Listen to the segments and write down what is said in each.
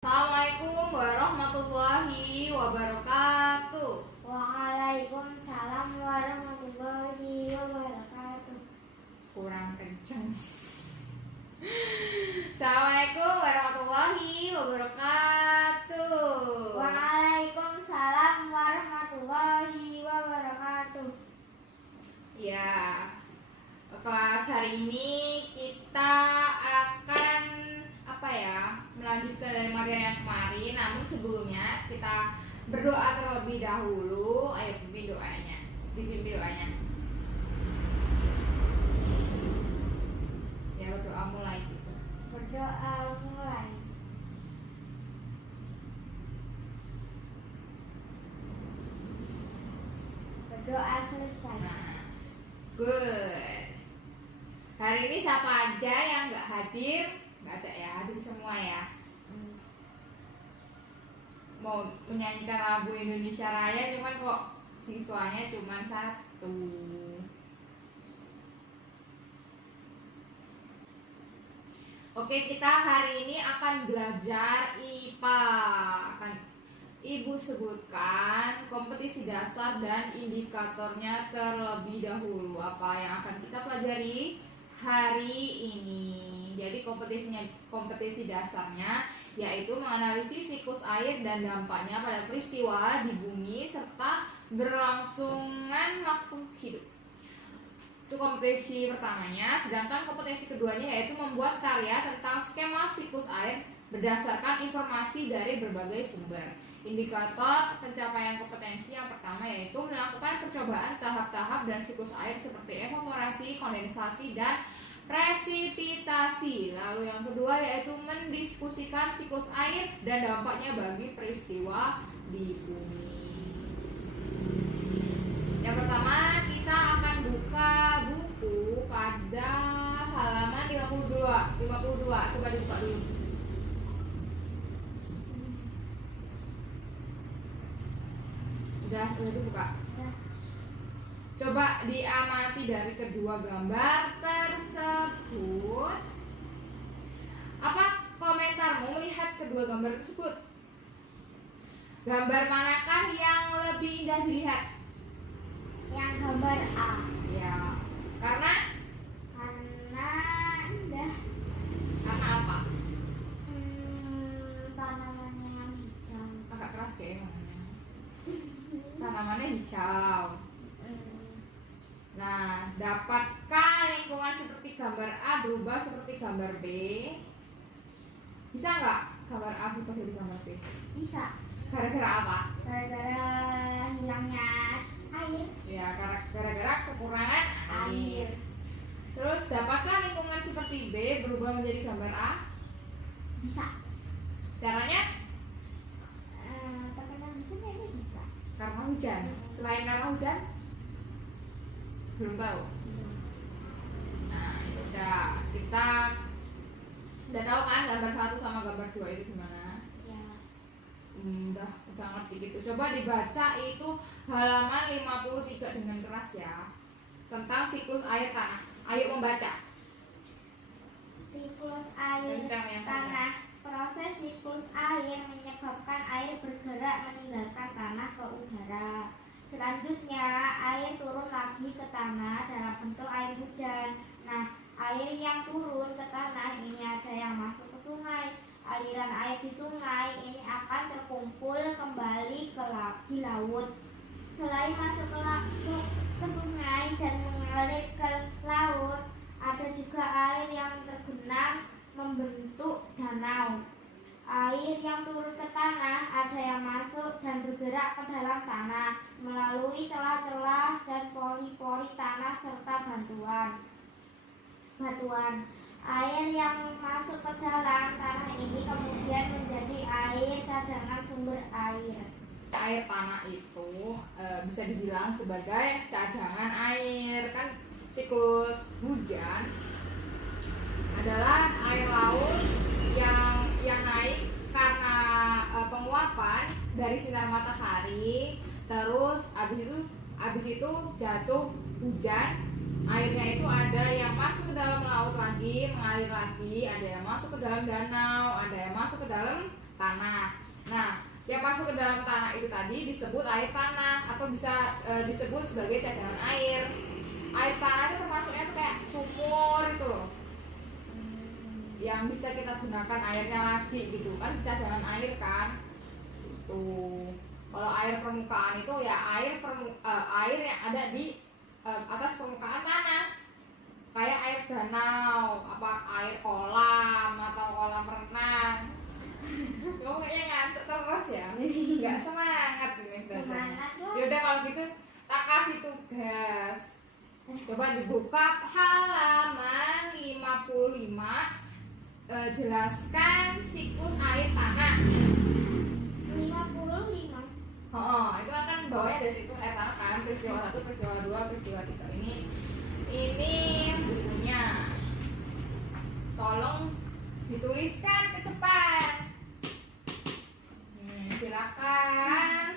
Assalamualaikum warahmatullahi wabarakatuh. Waalaikumsalam warahmatullahi wabarakatuh. Kurang kenceng. Assalamualaikum warahmatullahi wabarakatuh. Waalaikumsalam warahmatullahi wabarakatuh. Ya, kelas hari ini kita akan melanjutkan dari materi yang kemarin. Namun sebelumnya kita berdoa terlebih dahulu. Ayo pimpin doanya. Dipimpin doanya. Ya, berdoa mulai gitu. Berdoa mulai. Berdoa selesai. Nah, good. Hari ini siapa aja yang nggak hadir? Nggak ada ya, hadir semua ya. Mau menyanyikan lagu Indonesia Raya, cuman kok siswanya cuman satu. Oke, kita hari ini akan belajar IPA. Ibu sebutkan kompetisi dasar dan indikatornya terlebih dahulu. Apa yang akan kita pelajari hari ini? Jadi kompetisi dasarnya yaitu menganalisis siklus air dan dampaknya pada peristiwa di bumi serta berlangsungan makhluk hidup. Itu kompetisi pertamanya. Sedangkan kompetisi keduanya yaitu membuat karya tentang skema siklus air berdasarkan informasi dari berbagai sumber. Indikator pencapaian kompetensi yang pertama yaitu melakukan percobaan tahap-tahap dan siklus air seperti evaporasi, kondensasi, dan presipitasi. Lalu yang kedua yaitu mendiskusikan siklus air dan dampaknya bagi peristiwa di bumi. Yang pertama kita akan buka buku pada halaman 52. Coba dibuka dulu. Udah dibuka. Coba diamati dari kedua gambar tersebut. Apa komentarmu melihat kedua gambar tersebut? Gambar manakah yang lebih indah dilihat? Yang gambar A. Ya, karena indah. Karena apa? Tanamannya yang hijau. Agak keras kayaknya. Tanamannya hijau. Nah, dapatkah lingkungan seperti gambar A berubah seperti gambar B? Bisa nggak gambar A berubah jadi gambar B? Bisa. Gara-gara apa? Gara-gara hilangnya air. Ya, gara-gara kekurangan air. Terus, dapatkah lingkungan seperti B berubah menjadi gambar A? Bisa. Caranya? Terkena hujan kayaknya bisa. Karena hujan. Selain karena hujan? Belum tahu. Nah, itu kita udah tahu kan gambar 1 sama gambar 2 itu gimana? Ya. Udah ngerti gitu. Coba dibaca itu halaman 53 dengan keras ya. Tentang siklus air tanah. Ayo membaca. Siklus air tanah. Proses siklus air menyebabkan air bergerak meninggalkan tanah ke udara. Selanjutnya, air turun lagi ke tanah dalam bentuk air hujan. Nah, air yang turun ke tanah ini ada yang masuk ke sungai. Aliran air di sungai ini akan terkumpul kembali di laut. Selain masuk ke sungai dan mengalir ke laut, ada juga air yang tergenang membentuk danau. Air yang turun ke tanah ada yang masuk dan bergerak ke dalam tanah melalui celah-celah dan pori-pori tanah serta batuan. Air yang masuk ke dalam tanah ini kemudian menjadi air cadangan sumber air. Air tanah itu bisa dibilang sebagai cadangan air. Kan siklus hujan adalah air laut yang naik karena penguapan dari sinar matahari, terus habis itu jatuh hujan. Airnya itu ada yang masuk ke dalam laut lagi, mengalir lagi, ada yang masuk ke dalam danau, ada yang masuk ke dalam tanah. Nah, yang masuk ke dalam tanah itu tadi disebut air tanah atau bisa disebut sebagai cadangan air. Air tanah itu termasuknya tuh kayak sumur itu loh, yang bisa kita gunakan airnya lagi gitu kan, cadangan air kan. Itu kalau air permukaan itu ya air yang ada di atas permukaan tanah, kayak air danau, apa air kolam atau kolam renang. Kamu kayaknya ngantuk terus ya, nggak semangat ini belajarnya. Yaudah kalau gitu tak kasih tugas, coba dibuka halaman 55, jelaskan siklus air tanah. 55. Oh, itu akan bawahnya ada siklus air tanah kan, peristiwa 1, peristiwa 2, peristiwa 3. Ini bukunya. Tolong dituliskan ke depan. Silakan.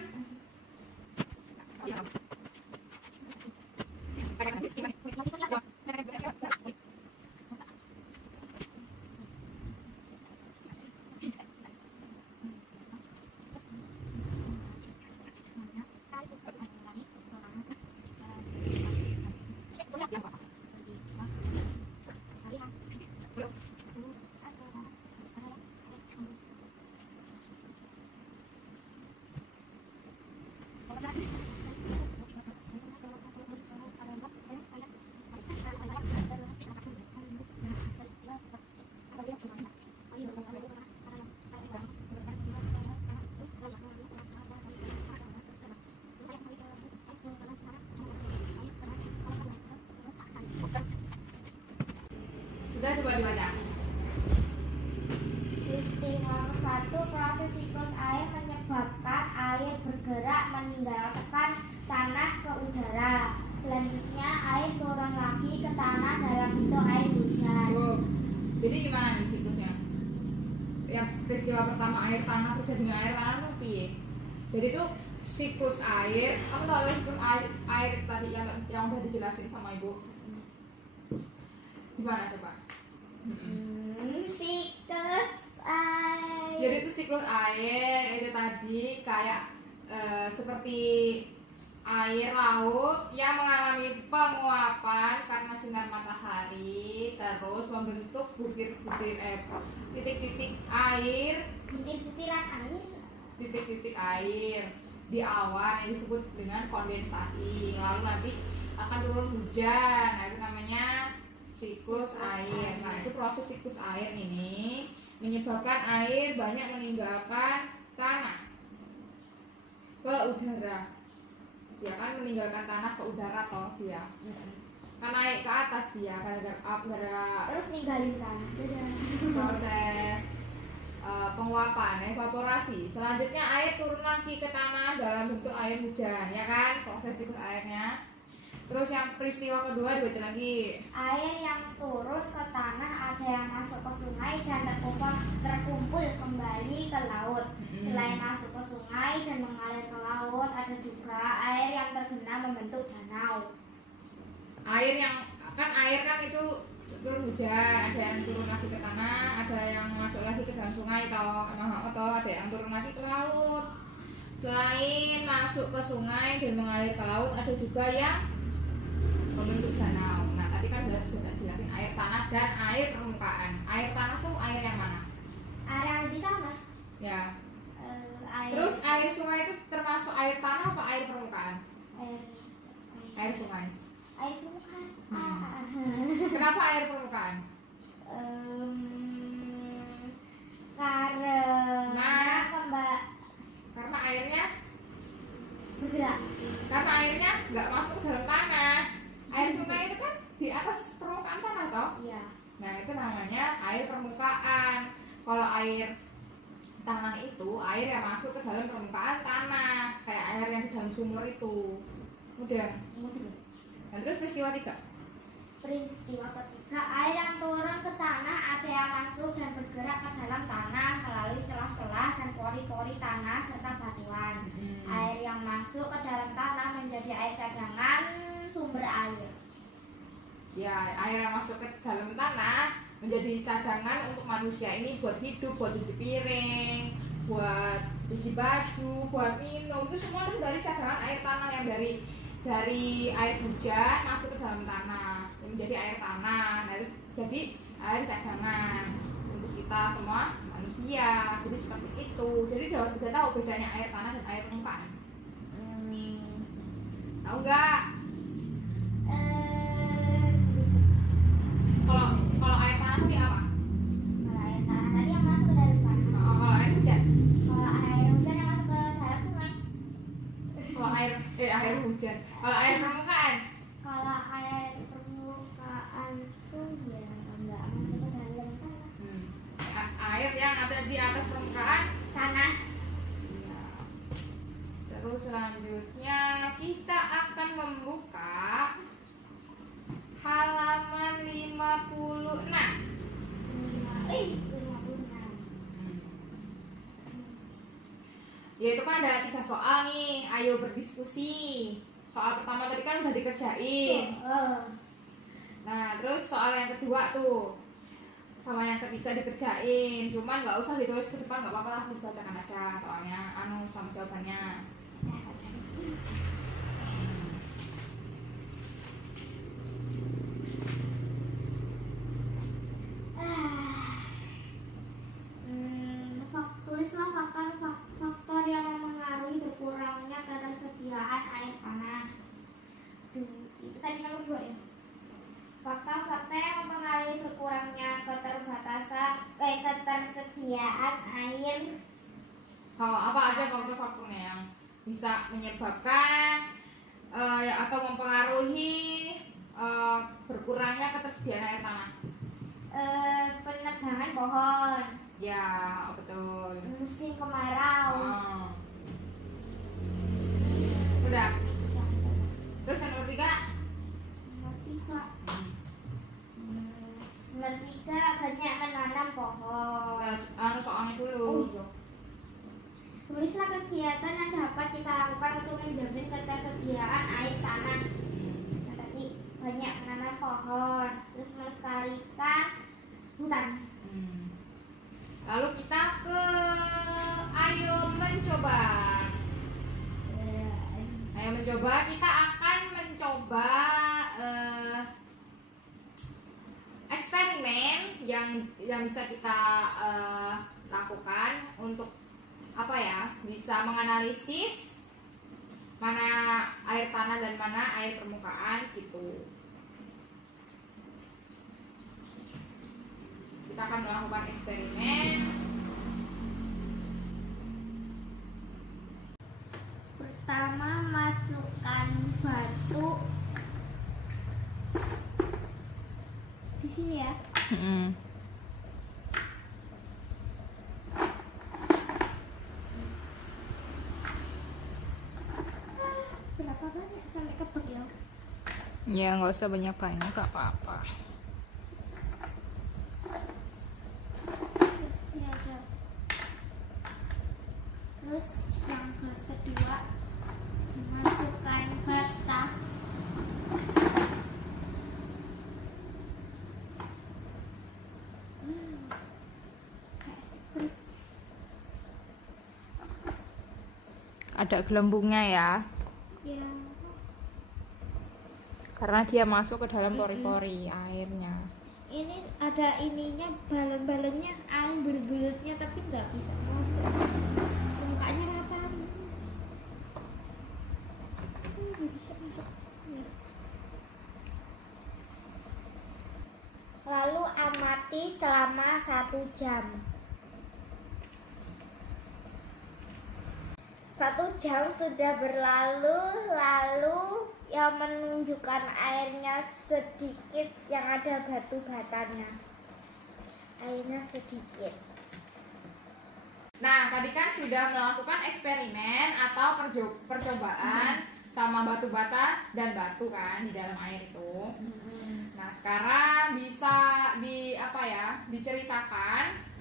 Sudah, coba dibaca. Peristiwa ke-1, proses siklus air menyebabkan air bergerak meninggalkan tanah ke udara. Selanjutnya air turun lagi ke tanah dalam bentuk air hujan. Jadi gimana nih siklusnya? Yang peristiwa pertama air tanah, terjadinya air tanah itu piye? Jadi itu siklus air. Kamu tahu siklus air tadi yang udah dijelasin sama ibu? Gimana coba? Siklus air. Jadi itu siklus air itu tadi kayak seperti air laut yang mengalami penguapan karena sinar matahari, terus membentuk titik-titik air, titik-titik air di awan yang disebut dengan kondensasi. Lalu nanti akan turun hujan. Nah, itu namanya siklus air. Nah, itu proses siklus air ini menyebabkan air banyak meninggalkan tanah ke udara. Ya kan, meninggalkan tanah ke udara toh dia. Kan naik ke atas dia gara-gara Terus ninggalin tanah. proses penguapan, evaporasi. Selanjutnya air turun lagi ke tanah dalam bentuk air hujan, ya kan? Proses siklus airnya. Terus yang peristiwa kedua dibaca lagi. Air yang turun ke tanah ada yang masuk ke sungai dan terkumpul kembali ke laut. Selain masuk ke sungai dan mengalir ke laut, ada juga air yang tergenang membentuk danau. Air kan itu turun hujan, ada yang turun lagi ke tanah, ada yang masuk lagi ke dalam sungai atau ada yang turun lagi ke laut. Selain masuk ke sungai dan mengalir ke laut, ada juga yang membentuk danau. Nah, tadi kan udah jelasin air tanah dan air permukaan. Air tanah tuh air yang mana? Air yang di tanah. Ya. Air. Terus air sungai itu termasuk air tanah apa air permukaan? Air sungai. Air permukaan. Kenapa air permukaan? Karena airnya bergerak. Karena airnya nggak masuk ke dalam tanah. Air sungai itu kan di atas permukaan tanah toh? Iya. Nah, itu namanya air permukaan. Kalau air tanah itu air yang masuk ke dalam permukaan tanah, kayak air yang di dalam sumur itu. Mudah. Dan terus peristiwa 3. Peristiwa ketiga, air yang turun ke tanah ada yang masuk dan bergerak ke dalam tanah melalui celah-celah dan pori-pori tanah serta batuan. Air yang masuk ke dalam tanah menjadi air cadangan sumber air. Ya, air yang masuk ke dalam tanah menjadi cadangan untuk manusia ini buat hidup, buat cuci piring, buat cuci baju, buat minum, itu semua itu dari cadangan air tanah yang dari air hujan masuk ke dalam tanah menjadi air tanah. Nah, itu jadi air cadangan untuk kita semua manusia. Jadi seperti itu. Jadi udah tahu bedanya air tanah dan air permukaan. Tahu nggak? Kalau air tanah itu apa? Kalau air tanah tadi yang masuk ke dalam tanah. Kalau air hujan? Kalau air hujan yang masuk ke dalam sungai. Kalau air hujan. Kalau air permukaan? Kalau air permukaan tuh ya nggak masuk ke dalam tanah. Air yang ada di atas permukaan Tanah. ya. Terus selanjutnya kita akan membuka halaman 56. 56. Yaitu kan ada 3 soal nih, ayo berdiskusi. Soal pertama tadi kan udah dikerjain. Nah, terus soal yang kedua tuh sama yang ketiga dikerjain, cuman nggak usah ditulis ke depan, nggak apa-apa lah, dibacakan aja soalnya sama jawabannya. Tulislah faktor yang mempengaruhi berkurangnya ketersediaan air tanah. Itu tadi nomor 2 ya. Faktor-faktor yang mempengaruhi berkurangnya ketersediaan air. Apa aja faktor-faktornya yang bisa menyebabkan atau mempengaruhi berkurangnya ketersediaan air tanah? Penebangan pohon. Ya, betul. Musim kemarau. Udah. Terus yang nomor 3? Nomor 3 banyak menanam pohon. Soalnya dulu. Tulislah kegiatan yang dapat kita lakukan untuk menjamin ketersediaan air tanah. Nah, tadi banyak menanam pohon, terus melestarikan hutan. Lalu kita ke ayo mencoba. Ayo mencoba, kita akan mencoba eksperimen yang bisa kita lakukan untuk apa ya, bisa menganalisis mana air tanah dan mana air permukaan gitu. Kita akan melakukan eksperimen. Pertama, masukkan batu di sini ya. Berapa banyak sampai kebek ya? Ya nggak usah banyak-banyak, nggak apa-apa. Terus ini aja. Terus yang gelas kedua, masukkan bata. Kayak seperti Ada gelembungnya ya, ya. karena dia masuk ke dalam pori-pori airnya. Ini ada ininya, balon-balonnya, air bergelutnya, tapi nggak bisa masuk. Mukanya rata. Nggak bisa masuk. Ya. Lalu amati selama 1 jam. 1 jam sudah berlalu, lalu yang menunjukkan airnya sedikit, yang ada batu batanya. Airnya sedikit. Nah, tadi kan sudah melakukan eksperimen atau percobaan sama batu bata dan batu kan di dalam air itu. Nah, sekarang bisa diceritakan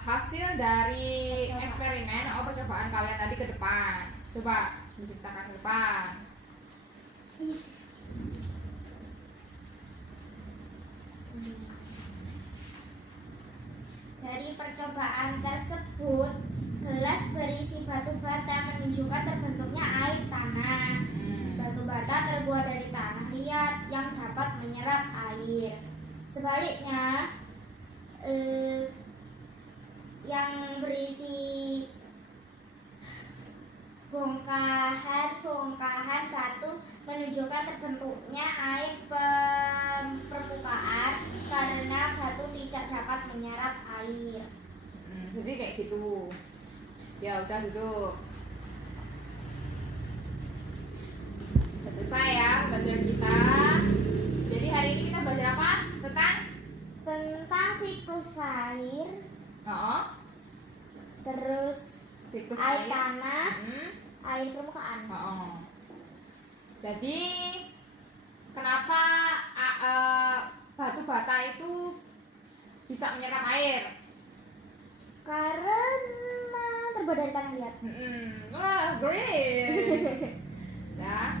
hasil dari eksperimen atau percobaan kalian tadi ke depan. Coba diceritakan ke depan. Dari hasil percobaan tersebut, gelas berisi batu bata menunjukkan terbentuknya air tanah. Batu bata terbuat dari tanah liat yang dapat menyerap air. Sebaliknya, yang berisi bongkahan batu menunjukkan terbentuknya air permukaan karena batu tidak dapat menyerap air. Jadi kayak gitu. Ya udah duduk. Selesai ya pembelajaran kita. Jadi hari ini kita belajar apa? Tentang Siklus air. Terus siklus air tanah, air permukaan. Jadi kenapa batu bata itu bisa menyerap air? Karena terbuat dari tanah liat. Wah, great. Nah,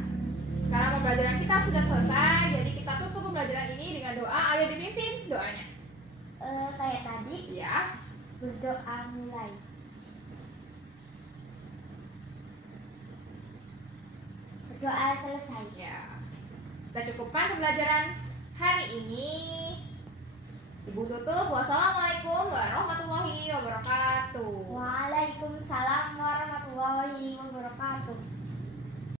sekarang pembelajaran kita sudah selesai. Jadi kita tutup pembelajaran ini dengan doa. Ayo dipimpin doanya. Kayak tadi. Ya. Berdoa mulai. Berdoa selesai. Ya. Kita cukupkan pembelajaran hari ini. Ibu tutup. Wassalamualaikum warahmatullahi wabarakatuh. Waalaikumsalam warahmatullahi wabarakatuh.